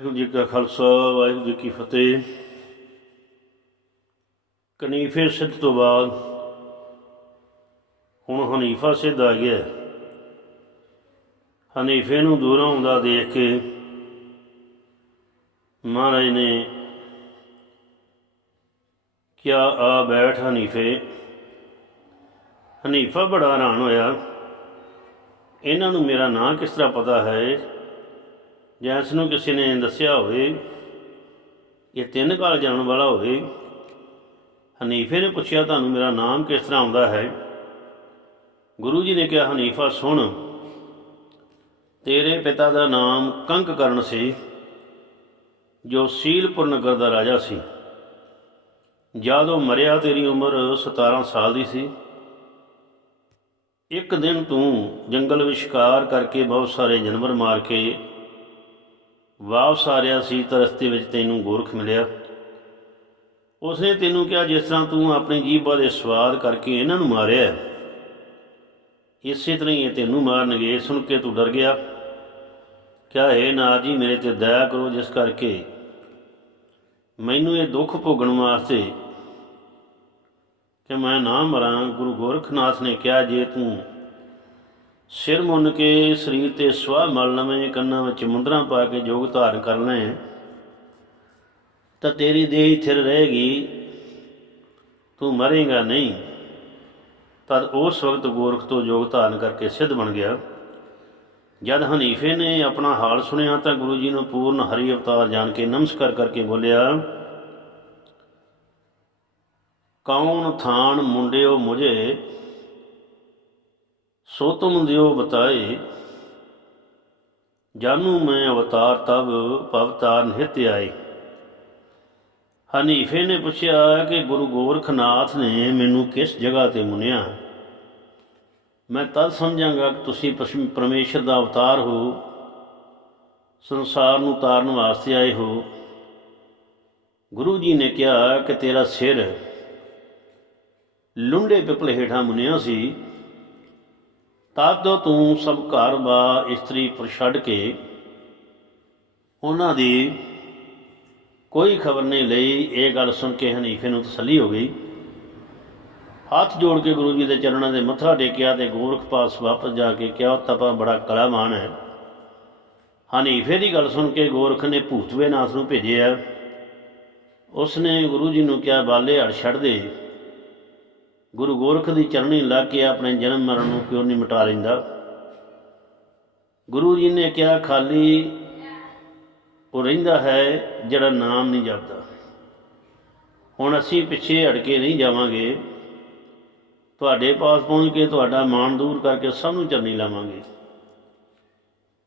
ਵਾਹਿਗੁਰੂ ਜੀ ਕਾ ਖਾਲਸਾ, ਵਾਹਿਗੁਰੂ ਜੀ ਕੀ ਫਤਿਹ। ਕਨੀਫੇ ਸਿੱਧ ਤੋਂ ਬਾਅਦ ਹੁਣ ਹਨੀਫਾ ਸਿੱਧ ਆ ਗਿਆ ਹਨੀਫੇ ਨੂੰ ਦੂਰੋਂ ਆਉਂਦਾ ਦੇਖ ਕੇ ਮਹਾਰਾਜ ਨੇ ਕਿਆ ਆ ਬੈਠ ਹਨੀਫੇ। ਹਨੀਫਾ ਬੜਾ ਹੈਰਾਨ ਹੋਇਆ। ਇਹਨਾਂ ਨੂੰ ਮੇਰਾ ਨਾਂ ਕਿਸ ਤਰ੍ਹਾਂ ਪਤਾ ਹੈ? ਜੈਸ ਨੂੰ ਕਿਸੇ ਨੇ ਦੱਸਿਆ ਹੋਵੇ ਇਹ ਤਿੰਨ ਕਾਲ ਜਾਣ ਵਾਲਾ ਹੋਵੇ, ਹਨੀਫੇ ਨੇ ਪੁੱਛਿਆ, ਤੁਹਾਨੂੰ ਮੇਰਾ ਨਾਮ ਕਿਸ ਤਰ੍ਹਾਂ ਆਉਂਦਾ ਹੈ? ਗੁਰੂ ਜੀ ਨੇ ਕਿਹਾ, ਹਨੀਫਾ, ਸੁਣ। ਤੇਰੇ ਪਿਤਾ ਦਾ ਨਾਮ ਕੰਕ ਕਰਨ ਸੀ, ਜੋ ਸੀਲਪੁਰ ਨਗਰ ਦਾ ਰਾਜਾ ਸੀ। ਜਦ ਉਹ ਮਰਿਆ, ਤੇਰੀ ਉਮਰ 17 ਸਾਲ ਦੀ ਸੀ। ਇੱਕ ਦਿਨ ਤੂੰ ਜੰਗਲ ਵਿੱਚ ਕਰਕੇ ਬਹੁਤ ਸਾਰੇ ਜਾਨਵਰ ਮਾਰ ਕੇ ਵਾਪਸ ਆ ਰਿਹਾ ਸੀ ਤਾਂ ਰਸਤੇ ਵਿੱਚ ਤੈਨੂੰ ਗੋਰਖ ਮਿਲਿਆ। ਉਸਨੇ ਤੈਨੂੰ ਕਿਹਾ, ਜਿਸ ਤਰ੍ਹਾਂ ਤੂੰ ਆਪਣੀ ਜੀਭਾ ਦੇ ਸਵਾਦ ਕਰਕੇ ਇਹਨਾਂ ਨੂੰ ਮਾਰਿਆ ਇਸੇ ਤਰ੍ਹਾਂ ਹੀ ਇਹ ਤੈਨੂੰ ਮਾਰਨਗੇ। ਸੁਣ ਕੇ ਤੂੰ ਡਰ ਗਿਆ। ਕਿਆ ਹੈ ਨਾ ਜੀ, ਮੇਰੇ ਤੇ ਦਇਆ ਕਰੋ, ਜਿਸ ਕਰਕੇ ਮੈਨੂੰ ਇਹ ਦੁੱਖ ਭੋਗਣ ਵਾਸਤੇ ਕਿ ਮੈਂ ਨਾ ਮਰਾਂ। ਗੁਰੂ ਗੋਰਖਨਾਥ ਨੇ ਕਿਹਾ, ਜੇ ਤੂੰ ਸਿਰ ਮੁੰਨ ਕੇ ਸਰੀਰ ਤੇ ਸਵਾਹ ਮਲ ਲਵੇਂ, ਕੰਨਾਂ ਵਿੱਚ ਮੁੰਦਰਾਂ ਪਾ ਕੇ ਜੋਗ ਧਾਰਨ ਕਰ ਲੈ। ਤਾਂ ਤੇਰੀ ਦੇਹ ਥਿਰ ਰਹੇਗੀ, ਤੂੰ ਮਰੇਗਾ ਨਹੀਂ। ਤਦ ਉਸ ਵਕਤ ਗੋਰਖ ਤੋਂ ਜੋਗ ਧਾਰਨ ਕਰਕੇ ਸਿੱਧ ਬਣ ਗਿਆ। ਜਦ ਹਨੀਫੇ ਨੇ ਆਪਣਾ ਹਾਲ ਸੁਣਿਆ ਤਾਂ ਗੁਰੂ ਜੀ ਨੂੰ ਪੂਰਨ ਹਰੀ ਅਵਤਾਰ ਜਾਣ ਕੇ ਨਮਸਕਾਰ ਕਰਕੇ ਬੋਲਿਆ, ਕੌਣ ਥਾਨ ਮੁੰਡਿਓ ਮੁਝੇ ਸੋ ਤੁਮ ਦਿਓ ਬਤਾਏ, ਜਾਨੂ ਮੈਂ ਅਵਤਾਰ ਤਬ ਪਵਤਾਰ ਨਿਤ ਆਏ। ਹਨੀਫੇ ਨੇ ਪੁੱਛਿਆ ਕਿ ਗੁਰੂ ਗੋਰਖਨਾਥ ਨੇ ਮੈਨੂੰ ਕਿਸ ਜਗ੍ਹਾ ਤੇ ਮੁਨਿਆ? ਮੈਂ ਤਦ ਸਮਝਾਂਗਾ ਕਿ ਤੁਸੀਂ ਪਰਮ- ਪਰਮੇਸ਼ਰ ਦਾ ਅਵਤਾਰ ਹੋ, ਸੰਸਾਰ ਨੂੰ ਤਾਰਨ ਵਾਸਤੇ ਆਏ ਹੋ। ਗੁਰੂ ਜੀ ਨੇ ਕਿਹਾ ਕਿ ਤੇਰਾ ਸਿਰ ਲੁੰਡੇ ਪਿਪਲ ਹੇਠਾਂ ਮੁਨਿਆ ਸੀ। ਤਦ ਤੂੰ ਸਭ ਘਰ ਬਾ ਇਸਤਰੀ ਪਰ ਛੱਡ ਕੇ ਉਹਨਾਂ ਦੀ ਕੋਈ ਖਬਰ ਨਹੀਂ ਲਈ, ਇਹ ਗੱਲ ਸੁਣ ਕੇ ਹਨੀਫੇ ਨੂੰ ਤਸੱਲੀ ਹੋ ਗਈ। ਹੱਥ ਜੋੜ ਕੇ ਗੁਰੂ ਜੀ ਦੇ ਚਰਨਾਂ ਦੇ ਮੱਥਾ ਟੇਕਿਆ ਤੇ ਗੋਰਖ ਪਾਸ ਵਾਪਸ ਜਾ ਕੇ ਕਿਹਾ ਤਪਾ ਬੜਾ ਕਲਾਮਾਨ ਹੈ। ਹਨੀਫੇ ਦੀ ਗੱਲ ਸੁਣ ਕੇ ਗੋਰਖ ਨੇ ਭੂਤਵੇ ਨਾਥ ਨੂੰ ਭੇਜਿਆ। ਉਸ ਨੇ ਗੁਰੂ ਜੀ ਨੂੰ ਕਿਹਾ, ਬਾਲੇ ਹੜ ਛੱਡ ਦੇ। ਗੁਰੂ ਗੋਰਖ ਦੀ ਚਰਣੀ ਲੱਗ ਕੇ ਆਪਣੇ ਜਨਮ ਮਰਨ ਨੂੰ ਕਿਉਂ ਨਹੀਂ ਮਿਟਾ ਲੈਂਦਾ? ਗੁਰੂ ਜੀ ਨੇ ਕਿਹਾ, ਖਾਲੀ ਉਹ ਰਹਿੰਦਾ ਹੈ ਜਿਹੜਾ ਨਾਮ ਨਹੀਂ ਜਪਦਾ। ਹੁਣ ਅਸੀਂ ਪਿੱਛੇ ਹਟ ਕੇ ਨਹੀਂ ਜਾਵਾਂਗੇ। ਤੁਹਾਡੇ ਪਾਸ ਪਹੁੰਚ ਕੇ ਤੁਹਾਡਾ ਮਾਣ ਦੂਰ ਕਰਕੇ ਸਭ ਨੂੰ ਚਰਨੀ ਲਾਵਾਂਗੇ।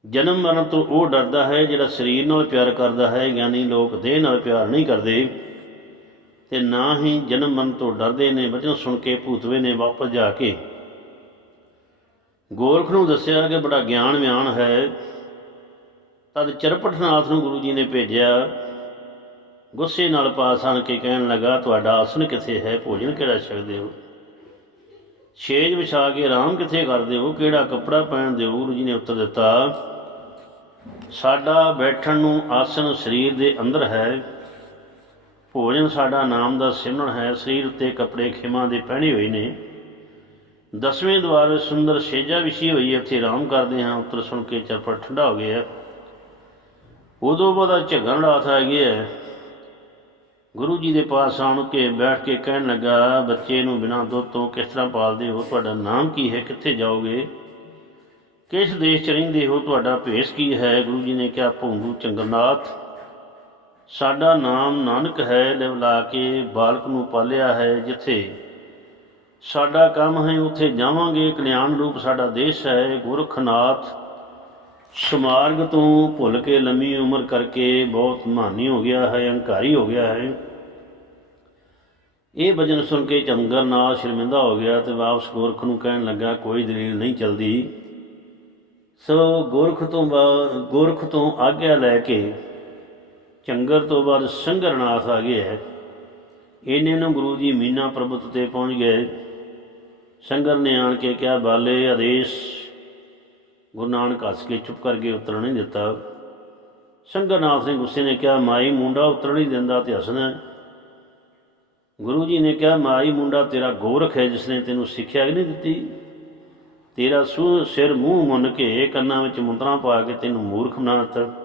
ਜਨਮ ਮਰਨ ਤੋਂ ਉਹ ਡਰਦਾ ਹੈ ਜਿਹੜਾ ਸਰੀਰ ਨਾਲ ਪਿਆਰ ਕਰਦਾ ਹੈ ਗਿਆਨੀ ਲੋਕ ਦੇਹ ਨਾਲ ਪਿਆਰ ਨਹੀਂ ਕਰਦੇ। ਤੇ ਨਾ ਹੀ ਜਨਮ ਮਨ ਤੋਂ ਡਰਦੇ ਨੇ ਬਚਨ ਸੁਣ ਕੇ ਭੂਤਵੇ ਨੇ ਵਾਪਸ ਜਾ ਕੇ। ਗੋਰਖ ਨੂੰ ਦੱਸਿਆ ਕਿ ਬੜਾ ਗਿਆਨ ਵਿਆਨ ਹੈ। ਤਦ ਚਰਪਟਨਾਥ ਨੂੰ ਗੁਰੂ ਜੀ ਨੇ ਭੇਜਿਆ। ਗੁੱਸੇ ਨਾਲ ਪਾਸ ਆਣ ਕੇ ਕਹਿਣ ਲੱਗਾ, ਤੁਹਾਡਾ ਆਸਨ ਕਿੱਥੇ ਹੈ? ਭੋਜਨ ਕਿਹੜਾ ਛਕਦੇ ਹੋ? ਛੇਜ ਵਿਛਾ ਕੇ ਆਰਾਮ ਕਿੱਥੇ ਕਰਦੇ ਹੋ? ਕਿਹੜਾ ਕੱਪੜਾ ਪਹਿਨਦੇ ਹੋ? ਗੁਰੂ ਜੀ ਨੇ ਉੱਤਰ ਦਿੱਤਾ, ਸਾਡਾ ਬੈਠਣ ਨੂੰ ਆਸਨ ਸਰੀਰ ਦੇ ਅੰਦਰ ਹੈ। ਭੋਜਨ ਸਾਡਾ ਨਾਮ ਦਾ ਸਿਮਰਨ ਹੈ, ਸਰੀਰ ਉੱਤੇ ਕੱਪੜੇ ਖਿਮਾ ਦੇ ਪਹਿਣੇ ਹੋਏ ਨੇ। ਦਸਵੇਂ ਦਵਾਰ ਵਿੱਚ ਸੁੰਦਰ ਸੇਜਾ ਵਿਛੀ ਹੋਈ ਹੈ ਉੱਥੇ ਆਰਾਮ ਕਰਦੇ ਹਾਂ। ਉੱਤਰ ਸੁਣ ਕੇ ਚਰਪਟ ਠੰਡਾ ਹੋ ਗਿਆ। ਉਦੋਂ ਬਾਅਦ ਝਗਣ ਰਾਤ ਆ ਗਿਆ ਗੁਰੂ ਜੀ ਦੇ ਪਾਸ ਆਣ ਕੇ ਬੈਠ ਕੇ ਕਹਿਣ ਲੱਗਾ, ਬੱਚੇ ਨੂੰ ਬਿਨਾਂ ਦੁੱਧ ਤੋਂ ਕਿਸ ਤਰ੍ਹਾਂ ਪਾਲਦੇ ਹੋ? ਤੁਹਾਡਾ ਨਾਮ ਕੀ ਹੈ? ਕਿੱਥੇ ਜਾਓਗੇ? ਕਿਸ ਦੇਸ਼ 'ਚ ਰਹਿੰਦੇ ਹੋ? ਤੁਹਾਡਾ ਭੇਸ ਕੀ ਹੈ? ਗੁਰੂ ਜੀ ਨੇ ਕਿਹਾ ਭੌਂਦੂ ਚੰਗਨਾਥ ਸਾਡਾ ਨਾਮ ਨਾਨਕ ਹੈ, ਲਿਵਲਾ ਕੇ ਬਾਲਕ ਨੂੰ ਪਾਲਿਆ ਹੈ ਜਿੱਥੇ। ਸਾਡਾ ਕੰਮ ਹੈ, ਉੱਥੇ ਜਾਵਾਂਗੇ। ਕਲਿਆਣ ਰੂਪ ਸਾਡਾ ਦੇਸ਼ ਹੈ ਗੁਰਖਨਾਥ ਸਮਾਰਗ ਤੋਂ ਭੁੱਲ ਕੇ ਲੰਮੀ ਉਮਰ ਕਰਕੇ ਬਹੁਤ ਮਾਨੀ ਹੋ ਗਿਆ ਹੈ, ਅਹੰਕਾਰੀ ਹੋ ਗਿਆ ਹੈ। ਇਹ ਵਜਨ ਸੁਣ ਕੇ ਚੰਗਰਨਾਥ ਸ਼ਰਮਿੰਦਾ ਹੋ ਗਿਆ ਤੇ ਵਾਪਸ ਗੋਰਖ ਨੂੰ ਕਹਿਣ ਲੱਗਾ, ਕੋਈ ਦਲੀਲ ਨਹੀਂ ਚਲਦੀ। ਸੋ ਗੋਰਖ ਤੋਂ ਬਾ- ਗੋਰਖ ਤੋਂ ਆਗਿਆ ਲੈ ਕੇ ਚੰਗਰ ਤੋਂ ਬਾਅਦ ਸੰਗਰਨਾਥ ਆ ਗਿਆ ਹੈ। ਇਹਨੇ ਨੂੰ ਗੁਰੂ ਜੀ ਮੀਨਾ ਪਰਬਤ ਤੇ ਪਹੁੰਚ ਗਏ। ਸੰਗਰ ਨੇ ਆਣ ਕੇ ਕਿਹਾ, ਬਾਲੇ, ਆਦੇਸ਼, ਗੁਰੂ ਨਾਨਕ ਹੱਸ ਕੇ ਚੁੱਪ ਕਰਕੇ ਉਤਰਨ ਨਹੀਂ ਦਿੱਤਾ। ਸੰਗਰਨਾਥ ਨੇ ਗੁੱਸੇ ਨੇ ਕਿਹਾ, ਮਾਈ ਮੁੰਡਾ ਉਤਰਨ ਨਹੀਂ ਦਿੰਦਾ ਤੇ ਹੱਸਦਾ ਗੁਰੂ ਜੀ ਨੇ ਕਿਹਾ, ਮਾਈ ਮੁੰਡਾ ਤੇਰਾ ਗੋਰਖ ਹੈ ਜਿਸ ਨੇ ਤੈਨੂੰ ਸਿੱਖਿਆ ਨਹੀਂ ਦਿੱਤੀ। ਤੇਰਾ ਸੂ, ਸਿਰ ਮੂੰਹ ਮੁੰਨ ਕੇ ਕੰਨਾਂ ਵਿੱਚ ਮੁੰਦਰਾਂ ਪਾ ਕੇ ਤੈਨੂੰ ਮੂਰਖ ਬਣਾ ਦਿੱਤਾ।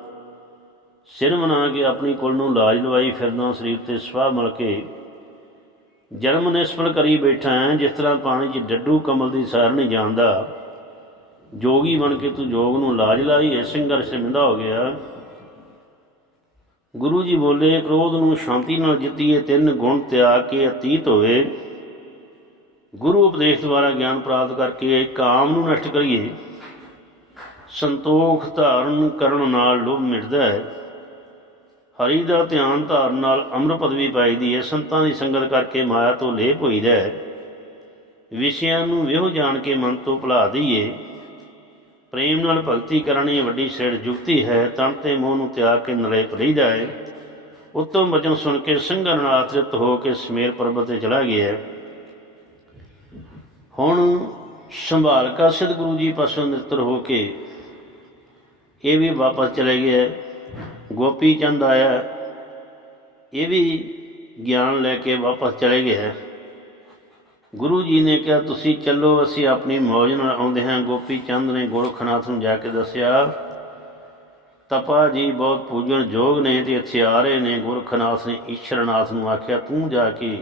ਸਿਰ ਮਨਾ ਕੇ ਆਪਣੀ ਕੁਲ ਨੂੰ ਲਾਜ ਲਵਾਈ ਫਿਰਦਾ, ਸਰੀਰ ਤੇ ਸਵਾਹ ਮਲ ਕੇ ਜਨਮ ਨਿਸਫਲ ਕਰੀ ਬੈਠਾ ਹੈ, ਜਿਸ ਤਰ੍ਹਾਂ ਪਾਣੀ 'ਚ ਡੱਡੂ ਕਮਲ ਦੀ ਸਾਰ ਨਹੀਂ ਜਾਣਦਾ। ਜੋਗੀ ਬਣ ਕੇ ਤੂੰ ਜੋਗ ਨੂੰ ਲਾਜ ਲਾਈ ਐ ਸੰਘਰਸ਼ ਮਿੰਦਾ ਹੋ ਗਿਆ। ਗੁਰੂ ਜੀ ਬੋਲੇ, ਕ੍ਰੋਧ ਨੂੰ ਸ਼ਾਂਤੀ ਨਾਲ ਜਿੱਤੀਏ, ਤਿੰਨ ਗੁਣ ਤਿਆਗ ਕੇ ਅਤੀਤ ਹੋਵੇ। ਗੁਰੂ ਉਪਦੇਸ਼ ਦੁਆਰਾ ਗਿਆਨ ਪ੍ਰਾਪਤ ਕਰਕੇ ਕਾਮ ਨੂੰ ਨਸ਼ਟ ਕਰੀਏ। ਸੰਤੋਖ ਧਾਰਨ ਕਰਨ ਨਾਲ ਲੋਭ ਮਿਟਦਾ ਹੈ। ਹਰੀ ਦਾ ਧਿਆਨ ਧਾਰਨ ਨਾਲ ਅਮਰ ਪਦਵੀ ਪਾਈਦੀ ਹੈ। ਸੰਤਾਂ ਦੀ ਸੰਗਤ ਕਰਕੇ ਮਾਇਆ ਤੋਂ ਲੇਪ ਹੋਈਦਾ ਹੈ। ਵਿਸ਼ਿਆਂ ਨੂੰ ਵਿਹੋ ਜਾਣ ਕੇ ਮਨ ਤੋਂ ਭੁਲਾ ਦਈਏ। ਪ੍ਰੇਮ ਨਾਲ ਭਗਤੀ ਕਰਨੀ ਵੱਡੀ ਸਿਰ ਜੁਗਤੀ ਹੈ। ਤਨ ਤੇ ਮੋਹ ਨੂੰ ਤਿਆਗ ਕੇ ਨਲੇ ਪਰੀਦਾ ਹੈ। ਉੱਤਮ ਵਚਨ ਸੁਣ ਕੇ ਸੰਗਰ ਨਾਲ ਆਤ੍ਰਿਤ ਹੋ ਕੇ ਸਮੇਰ ਪਰਬਤ ਤੇ ਚਲਾ ਗਿਆ ਹੁਣ ਸੰਭਾਲ ਕਾ ਸਤਿਗੁਰੂ ਜੀ ਪਾਸੋਂ ਨਿਰਤਰ ਹੋ ਕੇ ਇਹ ਵੀ ਵਾਪਸ ਚਲੇ ਗਿਆ ਗੋਪੀ ਚੰਦ ਆਇਆ, ਇਹ ਵੀ ਗਿਆਨ ਲੈ ਕੇ ਵਾਪਸ ਚਲੇ ਗਿਆ ਗੁਰੂ ਜੀ ਨੇ ਕਿਹਾ, ਤੁਸੀਂ ਚੱਲੋ, ਅਸੀਂ ਆਪਣੀ ਮੌਜ ਨਾਲ ਆਉਂਦੇ ਹਾਂ। ਗੋਪੀ ਚੰਦ ਨੇ ਗੋਰਖਨਾਥ ਨੂੰ ਜਾ ਕੇ ਦੱਸਿਆ, ਤਪਾ ਜੀ, ਬਹੁਤ ਪੂਜਣ ਯੋਗ ਨੇ ਤੇ ਇੱਥੇ ਆ ਰਹੇ ਨੇ। ਗੁਰਖਨਾਥ ਨੇ ਈਸ਼ਰਨਾਥ ਨੂੰ ਆਖਿਆ, ਤੂੰ ਜਾ ਕੇ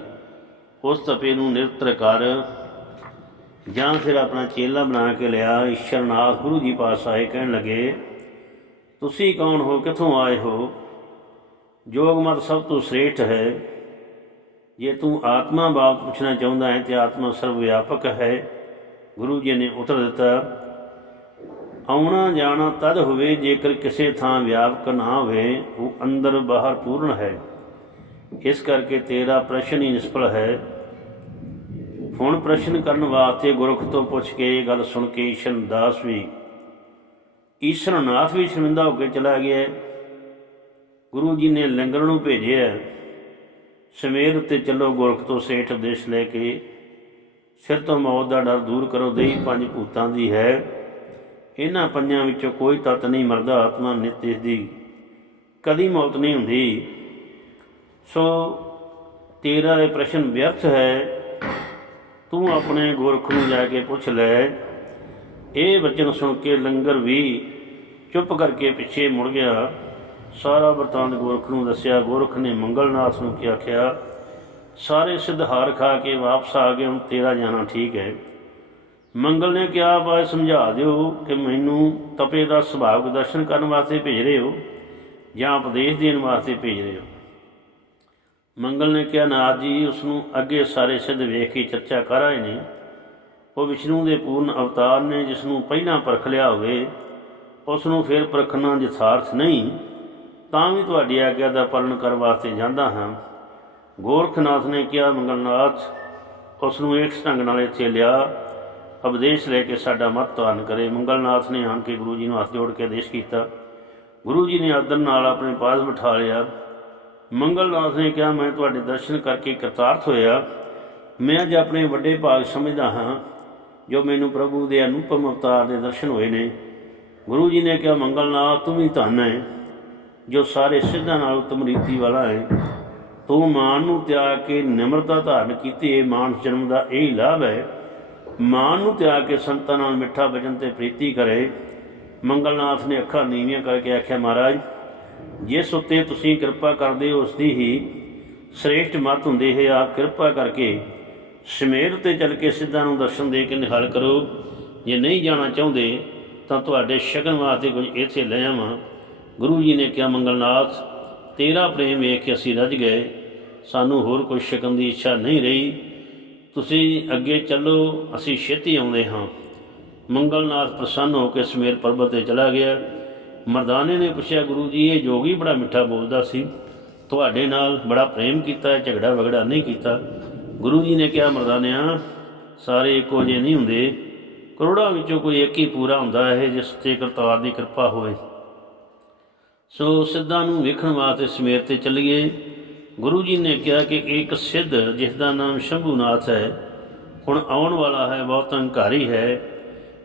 ਉਸ ਤਪੇ ਨੂੰ ਨਿਰਤਰ ਕਰ, ਜਾਂ ਫਿਰ ਆਪਣਾ ਚੇਲਾ ਬਣਾ ਕੇ ਲਿਆ। ਈਸ਼ਰਨਾਥ ਗੁਰੂ ਜੀ ਪਾਸ ਆਏ ਕਹਿਣ ਲੱਗੇ ਤੁਸੀਂ ਕੌਣ ਹੋ? ਕਿੱਥੋਂ ਆਏ ਹੋ? ਜੋਗ ਮਤ ਸਭ ਤੋਂ ਸ੍ਰੇਸ਼ਟ ਹੈ। ਜੇ ਤੂੰ ਆਤਮਾ ਬਾਬਤ ਪੁੱਛਣਾ ਚਾਹੁੰਦਾ ਹੈ ਤੇ ਆਤਮਾ ਸਰਵ ਵਿਆਪਕ ਹੈ। ਗੁਰੂ ਜੀ ਨੇ ਉੱਤਰ ਦਿੱਤਾ, ਆਉਣਾ ਜਾਣਾ ਤਦ ਹੋਵੇ ਜੇਕਰ ਕਿਸੇ ਥਾਂ ਵਿਆਪਕ ਨਾ ਹੋਵੇ, ਉਹ ਅੰਦਰ ਬਾਹਰ ਪੂਰਨ ਹੈ। ਇਸ ਕਰਕੇ ਤੇਰਾ ਪ੍ਰਸ਼ਨ ਹੀ ਨਿਸਫਲ ਹੈ। ਹੁਣ ਪ੍ਰਸ਼ਨ ਕਰਨ ਵਾਸਤੇ ਗੁਰਖ ਤੋਂ ਪੁੱਛ ਕੇ ਇਹ ਗੱਲ ਸੁਣ ਕੇ ਈਸ਼ਨ ਦਾਸ ਵੀ ਈਸ਼ਰਨਾਥ ਵੀ ਸ਼ਰਮਿੰਦਾ ਹੋ ਕੇ ਚਲਾ ਗਿਆ ਗੁਰੂ ਜੀ ਨੇ ਲੰਗਰ ਨੂੰ ਭੇਜਿਆ ਸਮੇਰ ਉੱਤੇ ਚੱਲੋ ਗੋਰਖ ਤੋਂ ਸੇਠ ਦੇਸ਼ ਲੈ ਕੇ ਸਿਰ ਤੋਂ ਮੌਤ ਦਾ ਡਰ ਦੂਰ ਕਰੋ, ਦੇਹੀ ਪੰਜ ਭੂਤਾਂ ਦੀ ਹੈ। ਇਹਨਾਂ ਪੰਜਾਂ ਵਿੱਚੋਂ ਕੋਈ ਤਤ ਨਹੀਂ ਮਰਦਾ, ਆਤਮਾ ਨਿਤ ਇਸ ਦੀ ਕਦੀ ਮੌਤ ਨਹੀਂ ਹੁੰਦੀ। ਸੋ ਤੇਰਾ ਇਹ ਪ੍ਰਸ਼ਨ ਵਿਅਰਥ ਹੈ। ਤੂੰ ਆਪਣੇ ਗੁਰਖ ਨੂੰ ਜਾ ਕੇ ਪੁੱਛ ਲੈ। ਇਹ ਵਚਨ ਸੁਣ ਕੇ ਲੰਗਰ ਵੀ ਚੁੱਪ ਕਰਕੇ ਪਿੱਛੇ ਮੁੜ ਗਿਆ। ਸਾਰਾ ਵਰਤਾਂਤ ਗੋਰਖ ਨੂੰ ਦੱਸਿਆ, ਗੋਰਖ ਨੇ ਮੰਗਲਨਾਥ ਨੂੰ ਕੀ ਆਖਿਆ, ਸਾਰੇ ਸਿੱਧਹਾਰ ਖਾ ਕੇ ਵਾਪਸ ਆ ਗਏ, ਹੁਣ ਤੇਰਾ ਜਾਣਾ ਠੀਕ ਹੈ। ਮੰਗਲ ਨੇ ਕਿਹਾ ਬਾ ਸਮਝਾ ਦਿਓ ਕਿ ਮੈਨੂੰ ਤਪੇ ਦਾ ਸੁਭਾਵ ਦਰਸ਼ਨ ਕਰਨ ਵਾਸਤੇ ਭੇਜ ਰਹੇ ਹੋ ਜਾਂ ਉਪਦੇਸ਼ ਦੇਣ ਵਾਸਤੇ ਭੇਜ ਰਹੇ ਹੋ? ਮੰਗਲ ਨੇ ਕਿਹਾ, ਨਾਥ ਜੀ ਉਸ ਨੂੰ ਅੱਗੇ ਸਾਰੇ ਸਿੱਧ ਵੇਖ ਕੇ ਚਰਚਾ ਕਰ ਆਏ ਨੇ। ਉਹ ਵਿਸ਼ਨੂੰ ਦੇ ਪੂਰਨ ਅਵਤਾਰ ਨੇ ਜਿਸ ਨੂੰ ਪਹਿਲਾਂ ਪਰਖ ਲਿਆ ਹੋਵੇ ਉਸ ਨੂੰ ਫਿਰ ਪਰਖਣਾ ਯਥਾਰਥ ਨਹੀਂ, ਤਾਂ ਵੀ ਤੁਹਾਡੀ ਆਗਿਆ ਦਾ ਪਾਲਣ ਕਰਨ ਵਾਸਤੇ ਜਾਂਦਾ ਹਾਂ। ਗੋਰਖਨਾਥ ਨੇ ਕਿਹਾ, ਮੰਗਲਨਾਥ ਉਸ ਨੂੰ ਇੱਕ ਢੰਗ ਨਾਲ ਇੱਥੇ ਲਿਆ, ਉਪਦੇਸ਼ ਲੈ ਕੇ ਸਾਡਾ ਮਤ ਧਾਰਨ ਕਰੇ। ਮੰਗਲਨਾਥ ਨੇ ਆਣ ਕੇ ਗੁਰੂ ਜੀ ਨੂੰ ਹੱਥ ਜੋੜ ਕੇ ਆਦੇਸ਼ ਕੀਤਾ। ਗੁਰੂ ਜੀ ਨੇ ਆਦਰ ਨਾਲ ਆਪਣੇ ਪਾਸ ਬਿਠਾ ਲਿਆ। ਮੰਗਲਨਾਥ ਨੇ ਕਿਹਾ, ਮੈਂ ਤੁਹਾਡੇ ਦਰਸ਼ਨ ਕਰਕੇ ਕਰਤਾਰਥ ਹੋਇਆ। ਮੈਂ ਅੱਜ ਆਪਣੇ ਵੱਡੇ ਭਾਗ ਸਮਝਦਾ ਹਾਂ। ਜੋ ਮੈਨੂੰ ਪ੍ਰਭੂ ਦੇ ਅਨੁਪਮ ਅਵਤਾਰ ਦੇ ਦਰਸ਼ਨ ਹੋਏ ਨੇ। ਗੁਰੂ ਜੀ ਨੇ ਕਿਹਾ ਮੰਗਲਨਾਥ ਤੂੰ ਵੀ ਧੰਨ ਹੈ, ਜੋ ਸਾਰੇ ਸਿੱਧਾਂ ਨਾਲ ਉਤਮ ਰੀਤੀ ਵਾਲਾ ਹੈ। ਤੂੰ ਮਾਨ ਨੂੰ ਤਿਆਗ ਕੇ ਨਿਮਰਤਾ ਧਾਰਨ ਕੀਤੀ ਹੈ ਮਾਨ ਜਨਮ ਦਾ ਇਹ ਲਾਭ ਹੈ। ਮਾਨ ਨੂੰ ਤਿਆਗ ਕੇ ਸੰਤਾਂ ਨਾਲ ਮਿੱਠਾ ਬਚਨ ਤੇ ਪ੍ਰੀਤੀ ਕਰੇ। ਮੰਗਲਨਾਥ ਨੇ ਅੱਖਾਂ ਨੀਵੀਆਂ ਕਰਕੇ ਆਖਿਆ, ਮਹਾਰਾਜ, ਜਿਸ ਉੱਤੇ ਤੁਸੀਂ ਕਿਰਪਾ ਕਰਦੇ ਹੋ, ਉਸ ਦੀ ਹੀ ਸ੍ਰੇਸ਼ਟ ਮਤ ਹੁੰਦੀ ਹੈ। ਆਪ ਕਿਰਪਾ ਕਰਕੇ ਸਮੇਰ ਉੱਤੇ ਚੱਲ ਕੇ ਸਿੱਧਾਂ ਨੂੰ ਦਰਸ਼ਨ ਦੇ ਕੇ ਨਿਹਾਲ ਕਰੋ। ਜੇ ਨਹੀਂ ਜਾਣਾ ਚਾਹੁੰਦੇ, ਤਾਂ ਤੁਹਾਡੇ ਸ਼ਗਨ ਵਾਸਤੇ ਕੁਝ ਇੱਥੇ ਲੈ ਆਵਾਂ। ਗੁਰੂ ਜੀ ਨੇ ਕਿਹਾ, ਮੰਗਲਨਾਥ, ਤੇਰਾ ਪ੍ਰੇਮ ਵੇਖ ਕੇ ਅਸੀਂ ਰੱਜ ਗਏ। ਸਾਨੂੰ ਹੋਰ ਕੋਈ ਸ਼ਗਨ ਦੀ ਇੱਛਾ ਨਹੀਂ ਰਹੀ। ਤੁਸੀਂ ਅੱਗੇ ਚੱਲੋ, ਅਸੀਂ ਛੇਤੀ ਆਉਂਦੇ ਹਾਂ। ਮੰਗਲਨਾਥ ਪ੍ਰਸੰਨ ਹੋ ਕੇ ਸਮੇਰ ਪਰਬਤ ਤੇ ਚਲਾ ਗਿਆ। ਮਰਦਾਨੇ ਨੇ ਪੁੱਛਿਆ, ਗੁਰੂ ਜੀ, ਇਹ ਜੋਗੀ ਬੜਾ ਮਿੱਠਾ ਬੋਲਦਾ ਸੀ। ਤੁਹਾਡੇ ਨਾਲ ਬੜਾ ਪ੍ਰੇਮ ਕੀਤਾ ਝਗੜਾ ਵਗੜਾ ਨਹੀਂ ਕੀਤਾ। ਗੁਰੂ ਜੀ ਨੇ ਕਿਹਾ, ਮਰਦਾਨਿਆਂ, ਸਾਰੇ ਇੱਕੋ ਜਿਹੇ ਨਹੀਂ ਹੁੰਦੇ। ਕਰੋੜਾਂ ਵਿੱਚੋਂ ਕੋਈ ਇੱਕ ਹੀ ਪੂਰਾ ਹੁੰਦਾ ਹੈ ਜਿਸ ਤੇ ਕਰਤਾਰ ਦੀ ਕਿਰਪਾ ਹੋਵੇ। ਸੋ ਸਿੱਧਾਂ ਨੂੰ ਵੇਖਣ ਵਾਸਤੇ ਸਮੇਰ ਤੇ ਚੱਲੀਏ। ਗੁਰੂ ਜੀ ਨੇ ਕਿਹਾ ਕਿ ਇੱਕ ਸਿੱਧ, ਜਿਸ ਦਾ ਨਾਮ ਸ਼ੰਭੂਨਾਥ ਹੈ, ਹੁਣ ਆਉਣ ਵਾਲਾ ਹੈ, ਬਹੁਤ ਹੰਕਾਰੀ ਹੈ।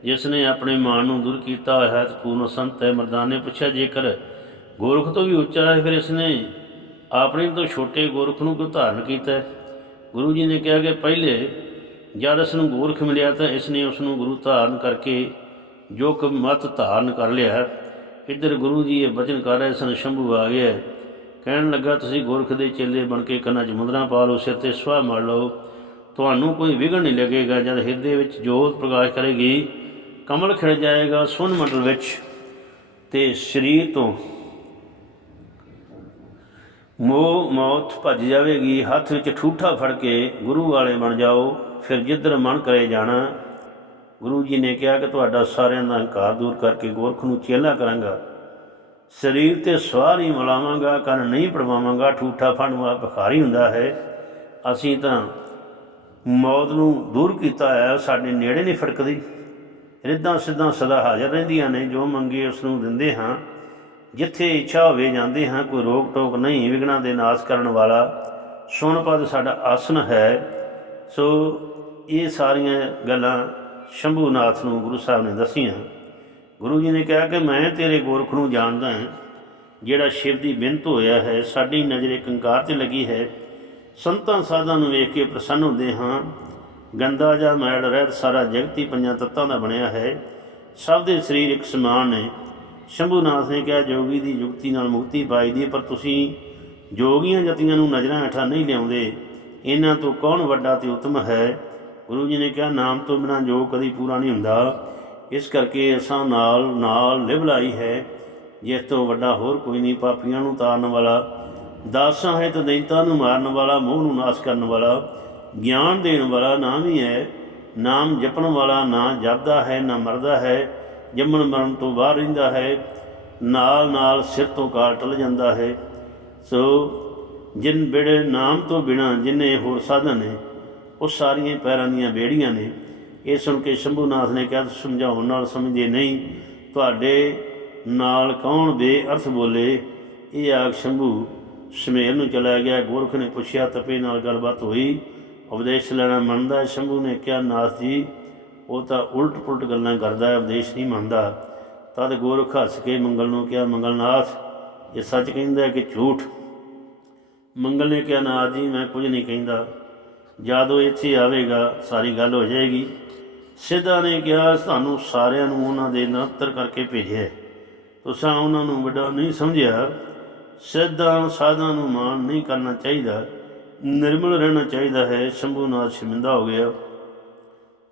ਜਿਸ ਨੇ ਆਪਣੇ ਮਾਨ ਨੂੰ ਦੂਰ ਕੀਤਾ ਹੈ ਤੇ ਪੂਰਨ ਸੰਤ ਹੈ। ਮਰਦਾਨ ਨੇ ਪੁੱਛਿਆ, ਜੇਕਰ ਗੋਰਖ ਤੋਂ ਵੀ ਉੱਚਾ ਹੈ, ਫਿਰ ਇਸਨੇ ਆਪਣੇ ਤੋਂ ਛੋਟੇ ਗੋਰਖ ਨੂੰ ਕਿਉਂ ਧਾਰਨ ਕੀਤਾ ਹੈ? ਗੁਰੂ ਜੀ ਨੇ ਕਿਹਾ ਕਿ ਪਹਿਲੇ ਜਦ ਇਸ ਨੂੰ ਗੋਰਖ ਮਿਲਿਆ ਤਾਂ ਇਸ ਨੇ ਉਸ ਨੂੰ ਗੁਰੂ ਧਾਰਨ ਕਰਕੇ ਜੋ ਕਿ ਮਤ ਧਾਰਨ ਕਰ ਲਿਆ। ਇੱਧਰ ਗੁਰੂ ਜੀ ਇਹ ਬਚਨ ਕਰ ਰਹੇ ਸਨ, ਸ਼ੰਭੂ ਆ ਗਿਆ ਕਹਿਣ ਲੱਗਾ, ਤੁਸੀਂ ਗੋਰਖ ਦੇ ਚੇਲੇ ਬਣ ਕੇ ਕੰਨਾਂ 'ਚ ਮੁੰਦਰਾਂ ਪਾ ਲਓ, ਸਿਰ ਤੇ ਸਵਾਹ ਮਾਰ ਲਓ। ਤੁਹਾਨੂੰ ਕੋਈ ਵਿਗੜ ਨਹੀਂ ਲੱਗੇਗਾ। ਜਦ ਹਿਰਦੇ ਵਿੱਚ ਜੋਤ ਪ੍ਰਕਾਸ਼ ਕਰੇਗੀ, ਕਮਲ ਖਿੜ ਜਾਏਗਾ ਸੁਨ ਮੰਡਲ ਵਿੱਚ ਤੇ ਸਰੀਰ ਤੋਂ ਮੋਹ ਮੌਤ ਭੱਜ ਜਾਵੇਗੀ, ਹੱਥ ਵਿੱਚ ਠੂਠਾ ਫੜ ਕੇ ਗੁਰੂ ਵਾਲੇ ਬਣ ਜਾਓ, ਫਿਰ ਜਿੱਧਰ ਮਨ ਕਰੇ ਜਾਣਾ। ਗੁਰੂ ਜੀ ਨੇ ਕਿਹਾ ਕਿ ਤੁਹਾਡਾ ਸਾਰਿਆਂ ਦਾ ਹੰਕਾਰ ਦੂਰ ਕਰਕੇ ਗੋਰਖ ਨੂੰ ਚੇਲਾ ਕਰਾਂਗਾ। ਸਰੀਰ ਤੇ ਸਵਾਰ ਹੀ ਮਿਲਾਵਾਂਗਾ, ਕੰਨ ਨਹੀਂ ਪੜਵਾਵਾਂਗਾ, ਠੂਠਾ ਫੜਨ ਵਾਲਾ ਭਿਖਾਰੀ ਹੁੰਦਾ ਹੈ। ਅਸੀਂ ਤਾਂ ਮੌਤ ਨੂੰ ਦੂਰ ਕੀਤਾ ਹੈ, ਸਾਡੇ ਨੇੜੇ ਨਹੀਂ ਫੜਕਦੀ। ਰਿੱਧਾਂ ਸਿੱਧਾਂ ਸਦਾ ਹਾਜ਼ਰ ਰਹਿੰਦੀਆਂ ਨੇ, ਜੋ ਮੰਗੇ ਉਸ ਨੂੰ ਦਿੰਦੇ ਹਾਂ। ਜਿੱਥੇ ਇੱਛਾ ਹੋਵੇ ਜਾਂਦੇ ਹਾਂ, ਕੋਈ ਰੋਕ ਟੋਕ ਨਹੀਂ ਵਿਗਣਾ ਦੇ ਨਾਸ ਕਰਨ ਵਾਲਾ। ਸੁਣ ਸਾਡਾ ਆਸਨ ਹੈ। ਸੋ ਇਹ ਸਾਰੀਆਂ ਗੱਲਾਂ ਸ਼ੰਭੂ ਨਾਥ ਨੂੰ ਗੁਰੂ ਸਾਹਿਬ ਨੇ ਦੱਸੀਆਂ। ਗੁਰੂ ਜੀ ਨੇ ਕਿਹਾ ਕਿ ਮੈਂ ਤੇਰੇ ਗੋਰਖ ਨੂੰ ਜਾਣਦਾ ਹਾਂ। ਜਿਹੜਾ ਸ਼ਿਵ ਦੀ ਬਿੰਤ ਹੋਇਆ ਹੈ, ਸਾਡੀ ਨਜ਼ਰ ਕੰਕਾਰ ਅੰਕਾਰ ਤੇ ਲੱਗੀ ਹੈ। ਸੰਤਾਂ ਸਾਧਾਂ ਨੂੰ ਵੇਖ ਕੇ ਪ੍ਰਸੰਨ ਹੁੰਦੇ ਹਾਂ। ਗੰਦਾ ਜਾਂ ਮੈਲ ਰਹਿਤ ਸਾਰਾ ਜਗਤ ਹੀ ਪੰਜਾਂ ਤੱਤਾਂ ਦਾ ਬਣਿਆ ਹੈ। ਸਭ ਦੇ ਸਰੀਰ ਇੱਕ ਸਮਾਨ ਨੇ। ਸ਼ੰਭੂਨਾਥ ਨੇ ਕਿਹਾ, ਜੋਗੀ ਦੀ ਯੁਕਤੀ ਨਾਲ ਮੁਕਤੀ ਪਾਈ ਦੀ ਪਰ ਤੁਸੀਂ ਜੋਗੀਆਂ ਜਤੀਆਂ ਨੂੰ ਨਜ਼ਰਾਂ ਹੇਠਾਂ ਨਹੀਂ ਲਿਆਉਂਦੇ। ਇਹਨਾਂ ਤੋਂ ਕੌਣ ਵੱਡਾ ਤੇ ਉਤਮ ਹੈ? ਗੁਰੂ ਜੀ ਨੇ ਕਿਹਾ, ਨਾਮ ਤੋਂ ਬਿਨਾ ਜੋ ਕਦੀ ਪੂਰਾ ਨਹੀਂ ਹੁੰਦਾ। ਇਸ ਕਰਕੇ ਅਸਾਂ ਨਾਲ ਨਾਲ ਲਿਵ ਲਾਈ ਹੈ। ਜਿਸ ਤੋਂ ਵੱਡਾ ਹੋਰ ਕੋਈ ਨਹੀਂ, ਪਾਪੀਆਂ ਨੂੰ ਤਾਰਨ ਵਾਲਾ, ਦਾਸਾਂ ਹੈ ਤੇ ਦੈਂਤਾਂ ਨੂੰ ਮਾਰਨ ਵਾਲਾ, ਮੋਹ ਨੂੰ ਨਾਸ਼ ਕਰਨ ਵਾਲਾ, ਗਿਆਨ ਦੇਣ ਵਾਲਾ ਨਾਮ ਹੀ ਹੈ। ਨਾਮ ਜਪਣ ਵਾਲਾ ਨਾ ਜਪਦਾ ਹੈ, ਨਾ ਮਰਦਾ ਹੈ। ਜੰਮਣ ਮਰਨ ਤੋਂ ਬਾਹਰ ਰਹਿੰਦਾ ਹੈ, ਨਾਲ ਨਾਲ ਸਿਰ ਤੋਂ ਕਾਲ ਟਲ ਜਾਂਦਾ ਹੈ। ਸੋ ਜਿਨ ਬਿੜੇ ਨਾਮ ਤੋਂ ਬਿਨਾ ਜਿਨੇ ਹੋਰ ਸਾਧਨ ਨੇ, ਉਹ ਸਾਰੀਆਂ ਪੈਰਾਂ ਦੀਆਂ ਬੇੜੀਆਂ ਨੇ। ਇਹ ਸੁਣ ਕੇ ਸ਼ੰਭੂਨਾਥ ਨੇ ਕਿਹਾ, ਸਮਝਾਉਣ ਨਾਲ ਸਮਝਦੇ ਨਹੀਂ, ਤੁਹਾਡੇ ਨਾਲ ਕੌਣ ਬੇਅਰਥ ਬੋਲੇ? ਇਹ ਆਖ ਸ਼ੰਭੂ ਸਮੇਲ ਨੂੰ ਚਲਾ ਗਿਆ। ਗੋਰਖ ਨੇ ਪੁੱਛਿਆ, ਤਪੇ ਨਾਲ ਗੱਲਬਾਤ ਹੋਈ। ਉਪਦੇਸ਼ ਲੈਣਾ ਮੰਨਦਾ ਸ਼ੰਭੂ ਨੇ ਕਿਹਾ, ਨਾਥ ਜੀ ਉਹ ਤਾਂ ਉਲਟ ਪੁਲਟ ਗੱਲਾਂ ਕਰਦਾ ਹੈ, ਉਪਦੇਸ਼ ਨਹੀਂ ਮੰਨਦਾ। ਤਦ ਗੋਰਖ ਹੱਸ ਕੇ ਮੰਗਲ ਨੂੰ ਕਿਹਾ, ਮੰਗਲਨਾਥ, ਇਹ ਸੱਚ ਕਹਿੰਦਾ ਕਿ ਝੂਠ? ਮੰਗਲ ਨੇ ਕਿਹਾ ਨਾਥ ਜੀ, ਮੈਂ ਕੁਝ ਨਹੀਂ ਕਹਿੰਦਾ। ਜਦੋਂ ਇੱਥੇ ਆਵੇਗਾ, ਸਾਰੀ ਗੱਲ ਹੋ ਜਾਏਗੀ। ਸਿੱਧਾ ਨੇ ਕਿਹਾ ਤੁਹਾਨੂੰ ਸਾਰਿਆਂ ਨੂੰ ਉਹਨਾਂ ਦੇ ਨਤਰ ਕਰਕੇ ਭੇਜਿਆ ਹੈ। ਤੁਸੀਂ ਉਹਨਾਂ ਨੂੰ ਵੱਡਾ ਨਹੀਂ ਸਮਝਿਆ। ਸਿੱਧਾ ਸਾਧਾਂ ਨੂੰ ਮਾਣ ਨਹੀਂ ਕਰਨਾ ਚਾਹੀਦਾ। ਨਿਰਮਲ ਰਹਿਣਾ ਚਾਹੀਦਾ ਹੈ। ਸ਼ੰਭੂਨਾਥ ਸ਼ਰਮਿੰਦਾ ਹੋ ਗਿਆ।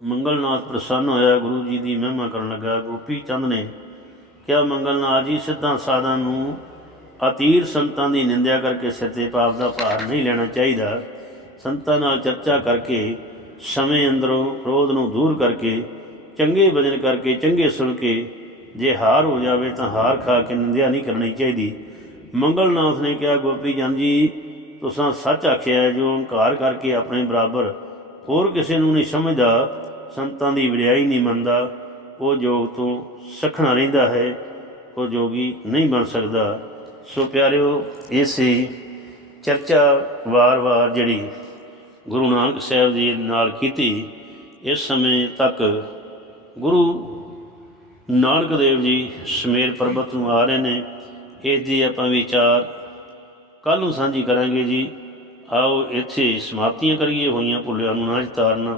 ਮੰਗਲਨਾਥ ਪ੍ਰਸੰਨ ਹੋਇਆ, ਗੁਰੂ ਜੀ ਦੀ ਮਹਿਮਾ ਕਰਨ ਲੱਗਾ, ਗੋਪੀ ਚੰਦ ਨੇ ਕਿਹਾ, ਮੰਗਲਨਾਥ ਜੀ, ਸਿੱਧਾਂ ਸਾਧਾਂ ਨੂੰ ਅਤੀਰ ਸੰਤਾਂ ਦੀ ਨਿੰਦਿਆ ਕਰਕੇ ਸਿਰ ਤੇ ਪਾਪ ਦਾ ਭਾਰ ਨਹੀਂ ਲੈਣਾ ਚਾਹੀਦਾ। ਸੰਤਾਂ ਨਾਲ ਚਰਚਾ ਕਰਕੇ, ਸਮੇਂ ਅੰਦਰੋਂ ਕ੍ਰੋਧ ਨੂੰ ਦੂਰ ਕਰਕੇ, ਚੰਗੇ ਵਜਨ ਕਰਕੇ, ਚੰਗੇ ਸੁਣ ਕੇ ਜੇ ਹਾਰ ਹੋ ਜਾਵੇ ਤਾਂ ਹਾਰ ਖਾ ਕੇ ਨਿੰਦਿਆ ਨਹੀਂ ਕਰਨੀ ਚਾਹੀਦੀ। ਮੰਗਲਨਾਥ ਨੇ ਕਿਹਾ, ਗੋਪੀ ਚੰਦ ਜੀ, ਤੁਸੀਂ ਸੱਚ ਆਖਿਆ ਜੋ ਹੰਕਾਰ ਕਰਕੇ ਆਪਣੇ ਬਰਾਬਰ ਹੋਰ ਕਿਸੇ ਨੂੰ ਨਹੀਂ ਸਮਝਦਾ ਸੰਤਾਂ ਦੀ ਵਡਿਆਈ ਨਹੀਂ ਮੰਨਦਾ, ਉਹ ਜੋਗ ਤੋਂ ਸਖਣਾ ਰਹਿੰਦਾ ਹੈ, ਉਹ ਜੋਗੀ ਨਹੀਂ ਬਣ ਸਕਦਾ। ਸੋ ਪਿਆਰਿਓ ਇਹ ਚਰਚਾ ਵਾਰ-ਵਾਰ ਜਿਹੜੀ ਗੁਰੂ ਨਾਨਕ ਸਾਹਿਬ ਜੀ ਨਾਲ ਕੀਤੀ, ਇਸ ਸਮੇਂ ਤੱਕ ਗੁਰੂ ਨਾਨਕ ਦੇਵ ਜੀ ਸਮੇਰ ਪਰਬਤ ਨੂੰ ਆ ਰਹੇ ਨੇ। ਇਸ ਦੀ ਆਪਾਂ ਵਿਚਾਰ ਕੱਲ ਨੂੰ ਸਾਂਝੀ ਕਰਾਂਗੇ ਜੀ। ਆਓ ਇੱਥੇ ਸਮਾਪਤੀਆਂ ਕਰੀਏ, ਹੋਈਆਂ ਭੁੱਲਿਆਂ ਨੂੰ ਨਾ ਤਾਰਨਾ